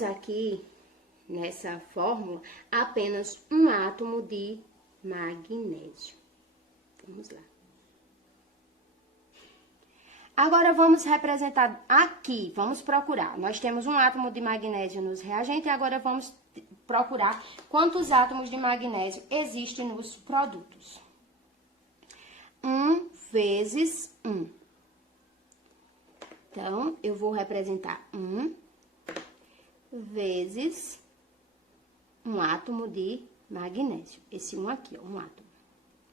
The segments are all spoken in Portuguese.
temos aqui, nessa fórmula, apenas um átomo de magnésio. Vamos lá. Agora, vamos representar aqui, vamos procurar. Nós temos um átomo de magnésio nos reagentes e agora vamos procurar quantos átomos de magnésio existem nos produtos. 1 vezes 1. Então, eu vou representar 1 vezes um átomo de magnésio. Esse 1 aqui, ó, um átomo.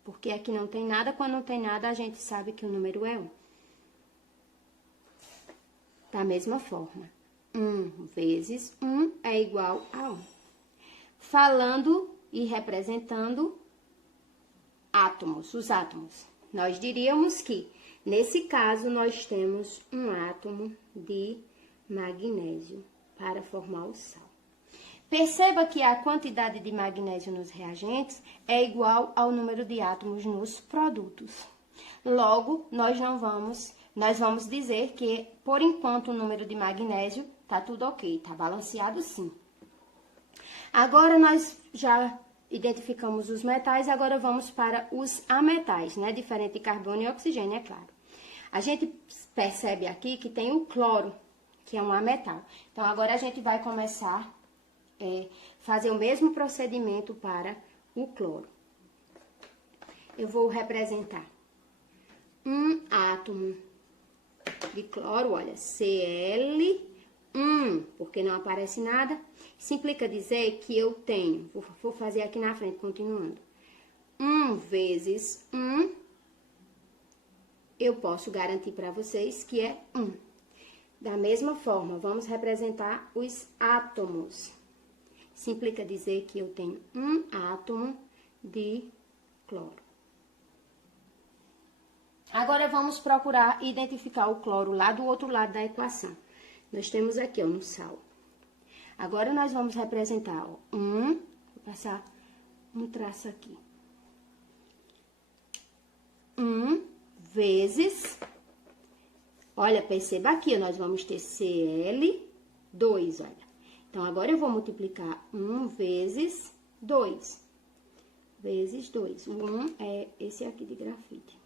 Porque aqui não tem nada, quando não tem nada, a gente sabe que o número é 1. Da mesma forma, 1 vezes 1 é igual a 1. Falando e representando átomos, os átomos. Nós diríamos que, nesse caso, nós temos um átomo de magnésio para formar o sal. Perceba que a quantidade de magnésio nos reagentes é igual ao número de átomos nos produtos. Logo, nós vamos dizer que, por enquanto, o número de magnésio tá tudo ok, tá balanceado sim. Agora, nós já identificamos os metais, agora vamos para os ametais, né? Diferente de carbono e oxigênio, é claro. A gente percebe aqui que tem o cloro, que é um ametal. Então, agora a gente vai começar a fazer o mesmo procedimento para o cloro. Eu vou representar um átomo de cloro, olha, Cl1, porque não aparece nada. Isso implica dizer que eu tenho, vou fazer aqui na frente, continuando. 1 vezes 1, eu posso garantir para vocês que é 1. Da mesma forma, vamos representar os átomos. Isso implica dizer que eu tenho um átomo de cloro. Agora, vamos procurar identificar o cloro lá do outro lado da equação. Nós temos aqui, ó, um sal. Agora, nós vamos representar, ó, vou passar um traço aqui. 1 vezes, olha, perceba aqui, ó, nós vamos ter Cl2, olha. Então, agora eu vou multiplicar 1 vezes 2. Vezes 2. O 1 é esse aqui de grafite.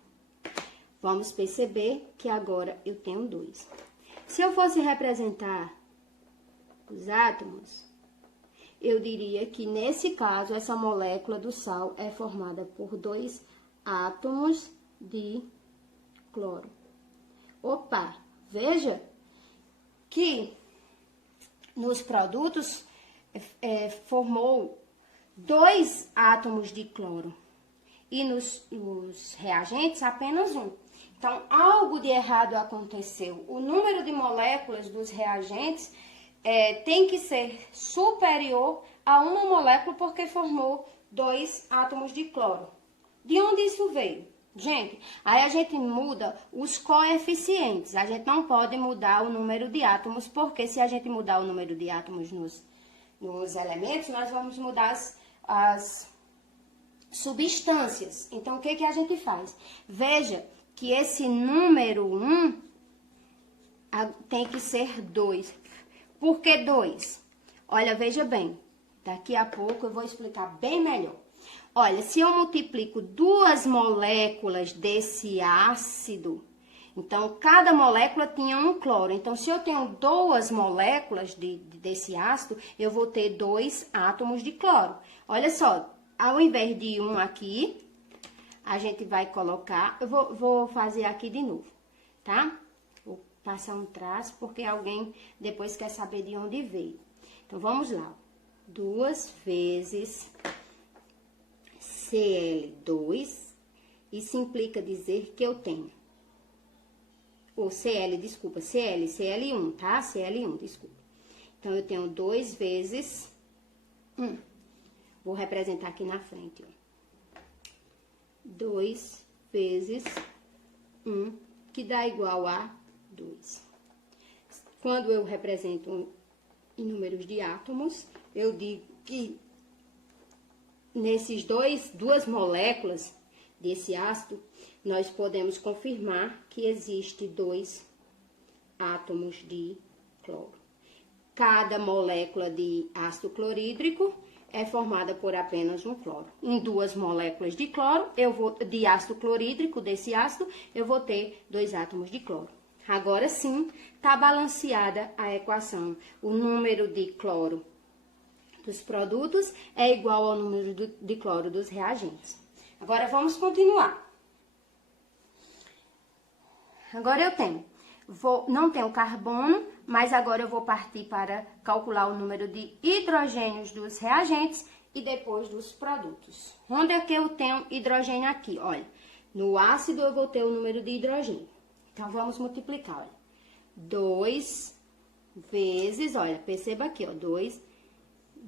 Vamos perceber que agora eu tenho 2. Se eu fosse representar os átomos, eu diria que, nesse caso, essa molécula do sal é formada por 2 átomos de cloro. Opa, veja que nos produtos formou 2 átomos de cloro e nos reagentes apenas 1. Então, algo de errado aconteceu. O número de moléculas dos reagentes tem que ser superior a uma molécula porque formou 2 átomos de cloro. De onde isso veio? Gente, aí a gente muda os coeficientes. A gente não pode mudar o número de átomos, porque se a gente mudar o número de átomos nos elementos, nós vamos mudar as substâncias. Então, o que a gente faz? Veja que esse número 1 tem que ser 2. Por que 2? Olha, veja bem. Daqui a pouco eu vou explicar bem melhor. Olha, se eu multiplico 2 moléculas desse ácido, então, cada molécula tinha um cloro. Então, se eu tenho 2 moléculas desse ácido, eu vou ter 2 átomos de cloro. Olha só, ao invés de 1 aqui, a gente vai colocar... Eu vou fazer aqui de novo, tá? Vou passar um traço, porque alguém depois quer saber de onde veio. Então, vamos lá. 2 vezes Cl2, isso implica dizer que eu tenho, Cl1, tá? Cl1, desculpa. Então, eu tenho 2 vezes 1. Vou representar aqui na frente, ó. 2 vezes 1, que dá igual a 2. Quando eu represento em números de átomos, eu digo que nesses 2 moléculas desse ácido, nós podemos confirmar que existe 2 átomos de cloro. Cada molécula de ácido clorídrico é formada por apenas um cloro. Em 2 moléculas de cloro, de ácido clorídrico, desse ácido, eu vou ter 2 átomos de cloro. Agora sim, está balanceada a equação. O número de cloro dos produtos é igual ao número de cloro dos reagentes. Agora, vamos continuar. Agora eu tenho, não tenho carbono, mas agora eu vou partir para calcular o número de hidrogênios dos reagentes e depois dos produtos. Onde é que eu tenho hidrogênio aqui? Olha, no ácido eu vou ter o número de hidrogênio. Então, vamos multiplicar, olha. 2 vezes, olha, perceba aqui, ó, 2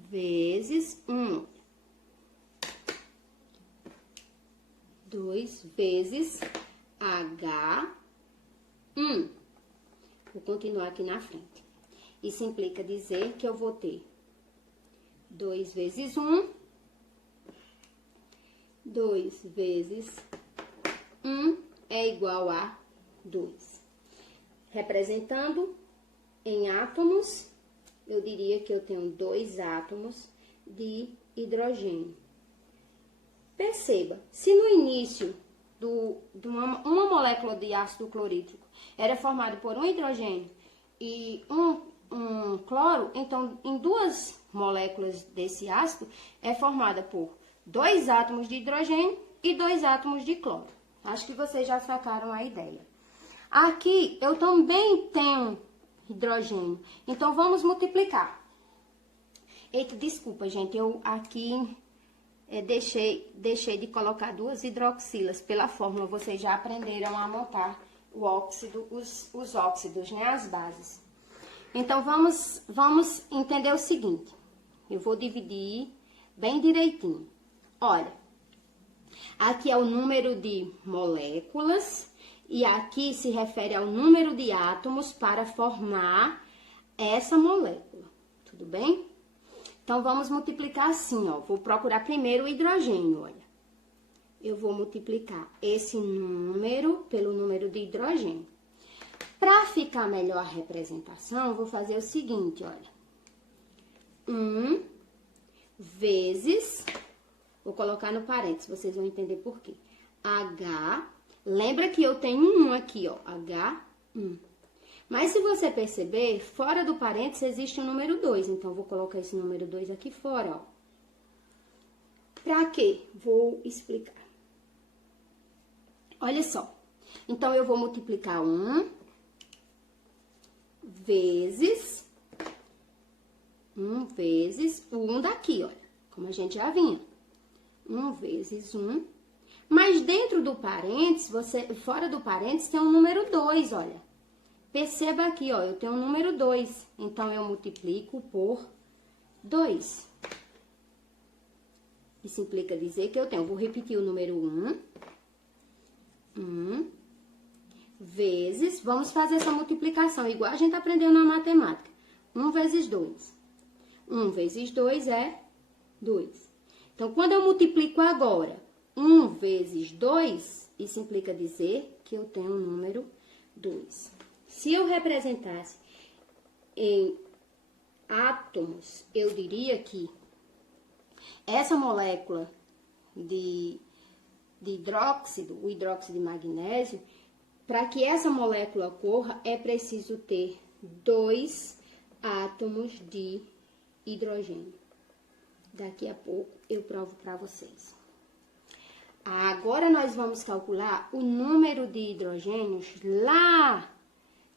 vezes 1. 2 vezes H1. Vou continuar aqui na frente. Isso implica dizer que eu vou ter 2 vezes 1. 2 vezes 1 é igual a 2. Representando em átomos, eu diria que eu tenho 2 átomos de hidrogênio. Perceba, se no início de uma molécula de ácido clorídrico era formada por um hidrogênio e um cloro, então em 2 moléculas desse ácido é formada por 2 átomos de hidrogênio e 2 átomos de cloro. Acho que vocês já sacaram a ideia. Aqui eu também tenho hidrogênio, então vamos multiplicar. Eita, desculpa, gente, eu aqui deixei de colocar 2 hidroxilas. Pela fórmula, vocês já aprenderam a montar o óxido, os óxidos, né, as bases. Então, vamos entender o seguinte. Eu vou dividir bem direitinho. Olha, aqui é o número de moléculas e aqui se refere ao número de átomos para formar essa molécula. Tudo bem? Então, vamos multiplicar assim, ó. Vou procurar primeiro o hidrogênio, olha. Eu vou multiplicar esse número pelo número de hidrogênio. Para ficar melhor a representação, eu vou fazer o seguinte, olha. 1 vezes, vou colocar no parênteses, vocês vão entender por quê. H, lembra que eu tenho um aqui, ó, H1. Mas se você perceber, fora do parênteses existe o número 2, então eu vou colocar esse número 2 aqui fora, ó. Pra quê? Vou explicar. Olha só. Então, eu vou multiplicar 1 vezes o 1 daqui, olha. Como a gente já vinha. 1 vezes 1. Mas dentro do parênteses, fora do parênteses, tem o número 2, olha. Perceba aqui, ó, eu tenho o número 2. Então, eu multiplico por 2. Isso implica dizer que eu tenho, vou repetir o número 1 vezes, vamos fazer essa multiplicação, igual a gente aprendeu na matemática. 1 vezes 2. 1 vezes 2 é 2. Então, quando eu multiplico agora 1 vezes 2, isso implica dizer que eu tenho o número 2. Se eu representasse em átomos, eu diria que essa molécula de hidróxido, o hidróxido de magnésio, para que essa molécula ocorra, é preciso ter 2 átomos de hidrogênio. Daqui a pouco eu provo para vocês. Agora, nós vamos calcular o número de hidrogênios lá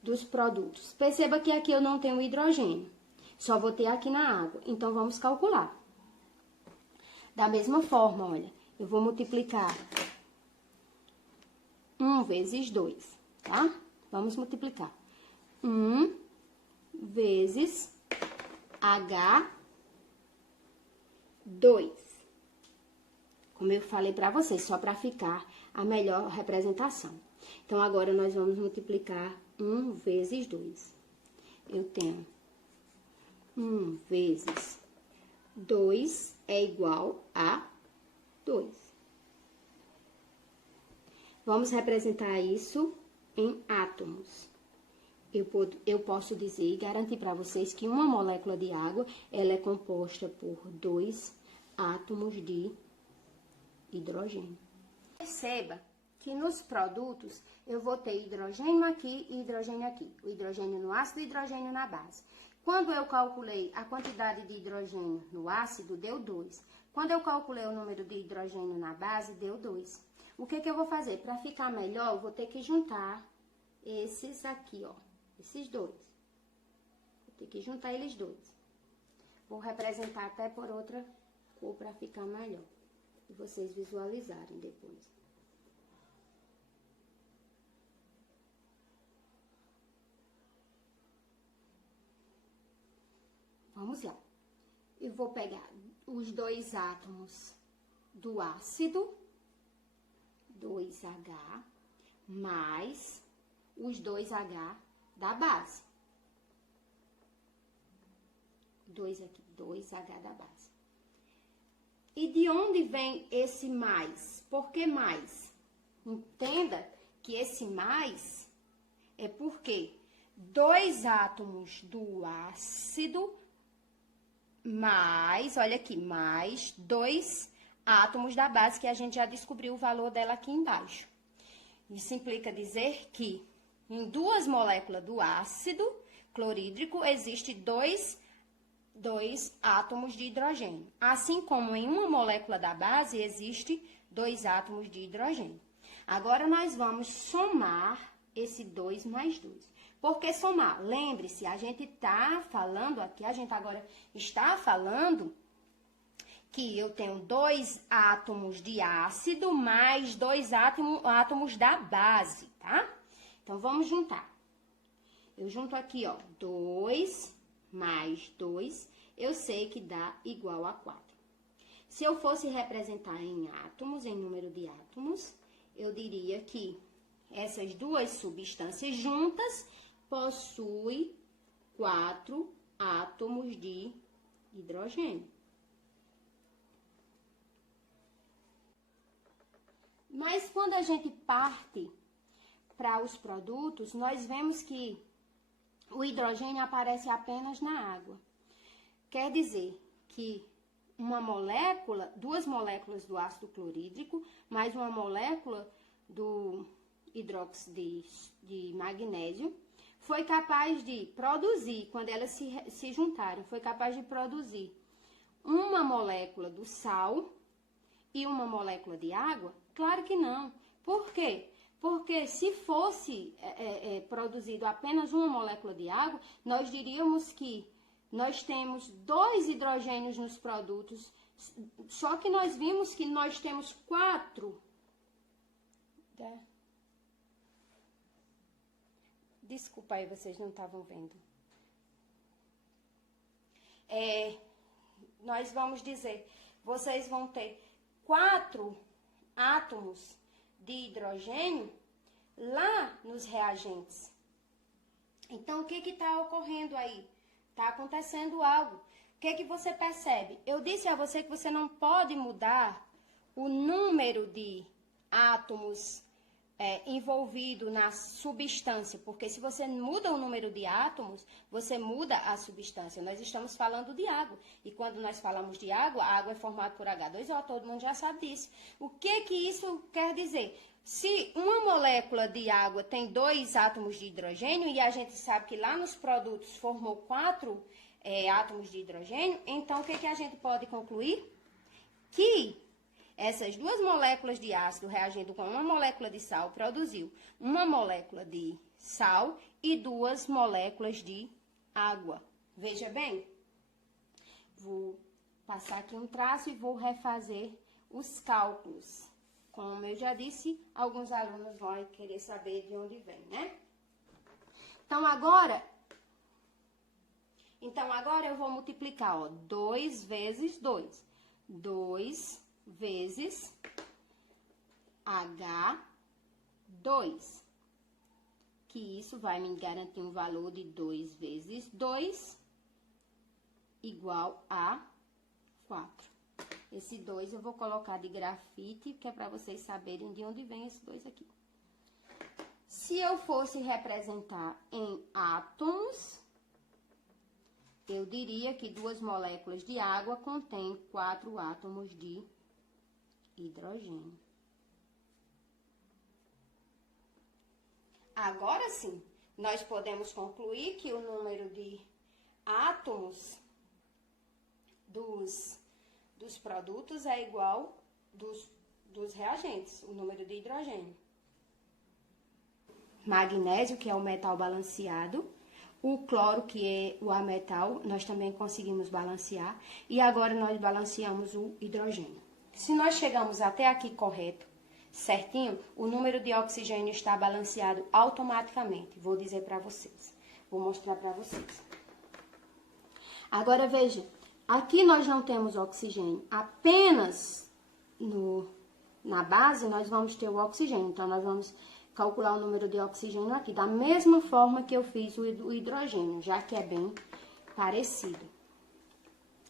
dos produtos. Perceba que aqui eu não tenho hidrogênio, só vou ter aqui na água. Então, vamos calcular. Da mesma forma, olha, eu vou multiplicar 1 vezes 2, tá? Vamos multiplicar. 1 vezes H2. Como eu falei para vocês, só para ficar a melhor representação. Então, agora nós vamos multiplicar 1 vezes 2. Eu tenho 1 vezes 2 é igual a 2. Vamos representar isso em átomos. eu posso dizer e garantir para vocês que uma molécula de água, ela é composta por 2 átomos de hidrogênio. Perceba que nos produtos eu vou ter hidrogênio aqui e hidrogênio aqui. O hidrogênio no ácido e o hidrogênio na base. Quando eu calculei a quantidade de hidrogênio no ácido, deu 2. Quando eu calculei o número de hidrogênio na base, deu 2. O que eu vou fazer? Para ficar melhor, eu vou ter que juntar esses aqui, ó. Esses dois. Vou ter que juntar eles dois. Vou representar até por outra cor para ficar melhor. E vocês visualizarem depois. Vamos lá. Eu vou pegar os 2 átomos do ácido, 2H, mais os 2H da base. 2 aqui, 2H da base. E de onde vem esse mais? Por que mais? Entenda que esse mais é porque 2 átomos do ácido mais, olha aqui, mais 2 átomos da base, que a gente já descobriu o valor dela aqui embaixo. Isso implica dizer que em 2 moléculas do ácido clorídrico existe 2 átomos de hidrogênio. Assim como em uma molécula da base existe 2 átomos de hidrogênio. Agora, nós vamos somar esse 2 mais 2. Por que somar? Lembre-se, a gente está falando aqui, a gente agora está falando que eu tenho 2 átomos de ácido mais 2 átomos da base, tá? Então, vamos juntar. Eu junto aqui, ó, 2 mais 2, eu sei que dá igual a 4. Se eu fosse representar em átomos, em número de átomos, eu diria que essas duas substâncias juntas possuem 4 átomos de hidrogênio. Mas quando a gente parte para os produtos, nós vemos que o hidrogênio aparece apenas na água. Quer dizer que uma molécula, 2 moléculas do ácido clorídrico, mais uma molécula do hidróxido de magnésio, foi capaz de produzir, quando elas se juntaram, foi capaz de produzir uma molécula do sal e uma molécula de água? Claro que não. Por quê? Porque se fosse produzido apenas uma molécula de água, nós diríamos que nós temos 2 hidrogênios nos produtos, só que nós vimos que nós temos 4. Desculpa aí, vocês não estavam vendo. Nós vamos dizer, vocês vão ter 4 átomos de hidrogênio lá nos reagentes. Então, o que está ocorrendo aí? Está acontecendo algo. O que você percebe? Eu disse a você que você não pode mudar o número de átomos envolvido na substância, porque se você muda o número de átomos, você muda a substância. Nós estamos falando de água, e quando nós falamos de água, a água é formada por H2O, todo mundo já sabe disso. O que isso quer dizer? Se uma molécula de água tem 2 átomos de hidrogênio, e a gente sabe que lá nos produtos formou 4 átomos de hidrogênio, então o que a gente pode concluir? Que essas 2 moléculas de ácido reagindo com uma molécula de sal produziu uma molécula de sal e 2 moléculas de água. Veja bem, vou passar aqui um traço e vou refazer os cálculos. Como eu já disse, alguns alunos vão querer saber de onde vem, né? Então, agora eu vou multiplicar, ó, 2 vezes 2. 2 vezes H2, que isso vai me garantir um valor de 2 vezes 2 igual a 4. Esse 2 eu vou colocar de grafite, que é para vocês saberem de onde vem esse 2 aqui. Se eu fosse representar em átomos, eu diria que 2 moléculas de água contêm 4 átomos de hidrogênio. Agora sim, nós podemos concluir que o número de átomos dos produtos é igual dos reagentes, o número de hidrogênio. Magnésio, que é o metal balanceado, o cloro, que é o ametal, nós também conseguimos balancear, e agora nós balanceamos o hidrogênio. Se nós chegamos até aqui correto, certinho, o número de oxigênio está balanceado automaticamente. Vou dizer para vocês, vou mostrar para vocês. Agora veja, aqui nós não temos oxigênio, apenas na base nós vamos ter o oxigênio, então nós vamos calcular o número de oxigênio aqui, da mesma forma que eu fiz o hidrogênio, já que é bem parecido.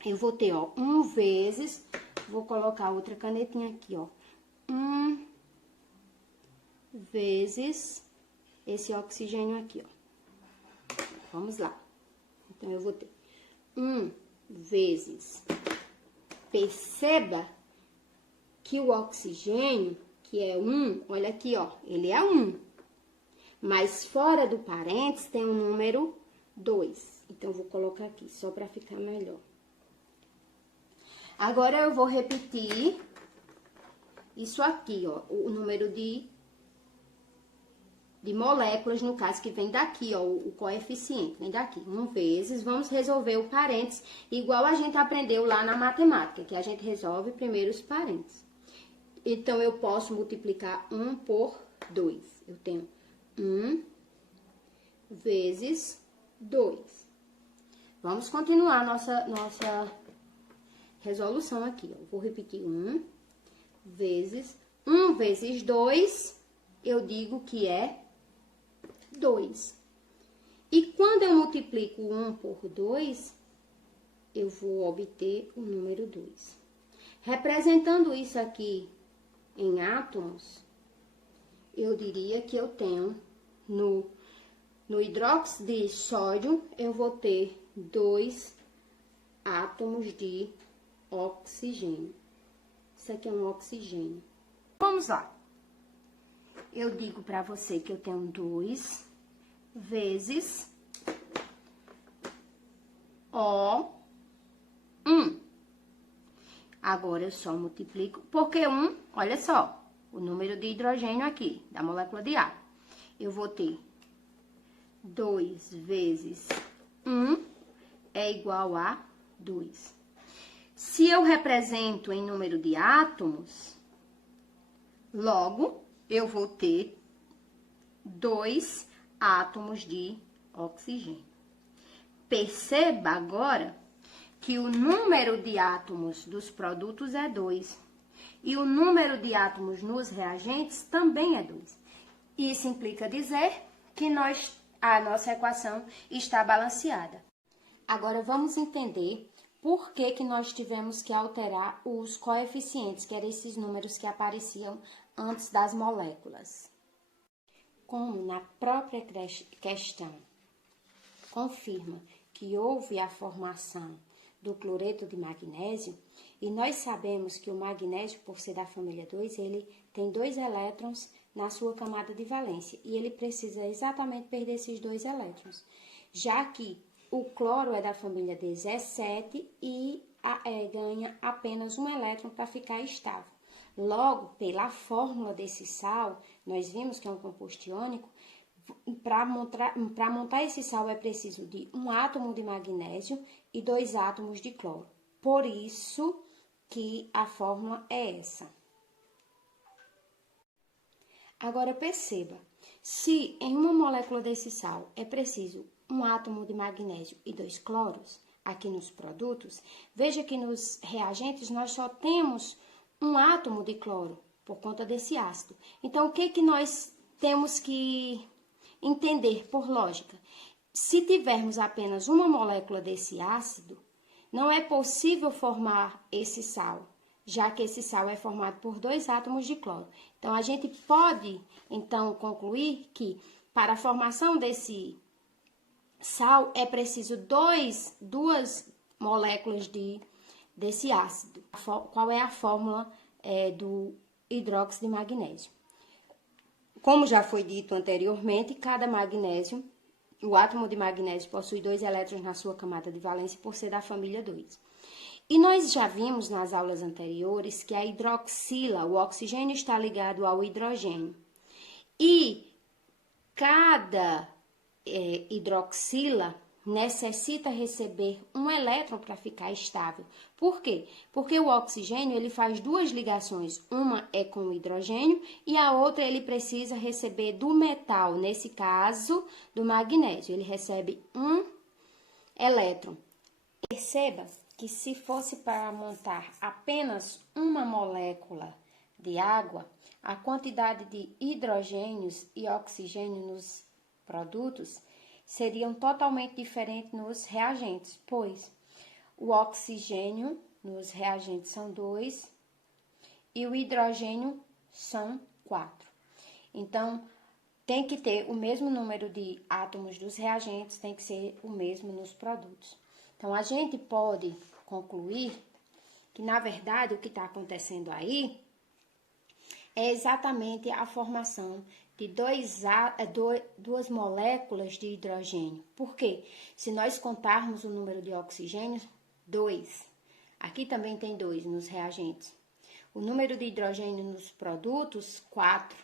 Eu vou ter, ó, 1 vezes, vou colocar outra canetinha aqui, ó, 1 vezes esse oxigênio aqui, ó. Vamos lá. Então, eu vou ter 1 vezes, perceba que o oxigênio, que é 1, olha aqui, ó, ele é 1. Mas fora do parênteses tem o número 2. Então, eu vou colocar aqui, só para ficar melhor. Agora, eu vou repetir isso aqui, ó, o número de moléculas, no caso, que vem daqui, ó, o coeficiente, vem daqui. 1 vezes, vamos resolver o parênteses, igual a gente aprendeu lá na matemática, que a gente resolve primeiro os parênteses. Então, eu posso multiplicar 1 por 2. Eu tenho 1 vezes 2. Vamos continuar nossa resolução aqui. Ó. Vou repetir 1 vezes 2, eu digo que é 2. E quando eu multiplico 1 por 2, eu vou obter o número 2. Representando isso aqui em átomos, eu diria que eu tenho no hidróxido de sódio, eu vou ter 2 átomos de oxigênio. Isso aqui é um oxigênio. Vamos lá. Eu digo para você que eu tenho 2 vezes O1. Agora, eu só multiplico, porque 1, olha só, o número de hidrogênio aqui, da molécula de água. Eu vou ter 2 vezes 1 é igual a 2. Se eu represento em número de átomos, logo, eu vou ter 2 átomos de oxigênio. Perceba agora que o número de átomos dos produtos é 2. E o número de átomos nos reagentes também é 2. Isso implica dizer que a nossa equação está balanceada. Agora, vamos entender por que nós tivemos que alterar os coeficientes, que eram esses números que apareciam antes das moléculas. Como na própria questão confirma que houve a formação do cloreto de magnésio, e nós sabemos que o magnésio, por ser da família 2, ele tem 2 elétrons na sua camada de valência, e ele precisa exatamente perder esses 2 elétrons, já que o cloro é da família 17 e ganha apenas 1 elétron para ficar estável. Logo, pela fórmula desse sal, nós vimos que é um composto iônico. Para montar esse sal é preciso de 1 átomo de magnésio e 2 átomos de cloro. Por isso que a fórmula é essa. Agora perceba, se em uma molécula desse sal é preciso 1 átomo de magnésio e 2 cloros, aqui nos produtos, veja que nos reagentes nós só temos 1 átomo de cloro, por conta desse ácido. Então, o que nós temos que entender por lógica? Se tivermos apenas uma molécula desse ácido, não é possível formar esse sal. já que esse sal é formado por 2 átomos de cloro. Então, a gente pode, então, concluir que para a formação desse sal é preciso duas moléculas desse ácido. Qual é a fórmula do hidróxido de magnésio? Como já foi dito anteriormente, cada magnésio, o átomo de magnésio possui 2 elétrons na sua camada de valência por ser da família 2. E nós já vimos nas aulas anteriores que a hidroxila, o oxigênio está ligado ao hidrogênio. E cada hidroxila necessita receber um elétron para ficar estável. Por quê? Porque o oxigênio ele faz 2 ligações, uma é com o hidrogênio e a outra ele precisa receber do metal, nesse caso do magnésio, ele recebe um elétron. Perceba que se fosse para montar apenas uma molécula de água, a quantidade de hidrogênios e oxigênio nos produtos seriam totalmente diferentes nos reagentes, pois o oxigênio nos reagentes são 2 e o hidrogênio são 4. Então, tem que ter o mesmo número de átomos dos reagentes, tem que ser o mesmo nos produtos. Então, a gente pode concluir que, na verdade, o que está acontecendo aí é exatamente a formação de duas moléculas de hidrogênio. Por quê? Se nós contarmos o número de oxigênios, 2. Aqui também tem 2 nos reagentes. O número de hidrogênio nos produtos, 4.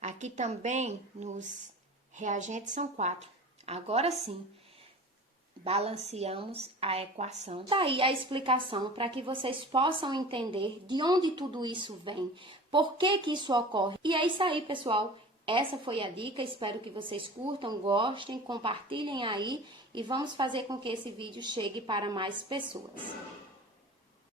Aqui também nos reagentes são 4. Agora sim, balanceamos a equação. Tá aí a explicação para que vocês possam entender de onde tudo isso vem, por que que isso ocorre. E é isso aí, pessoal. Essa foi a dica. Espero que vocês curtam, gostem, compartilhem aí e vamos fazer com que esse vídeo chegue para mais pessoas.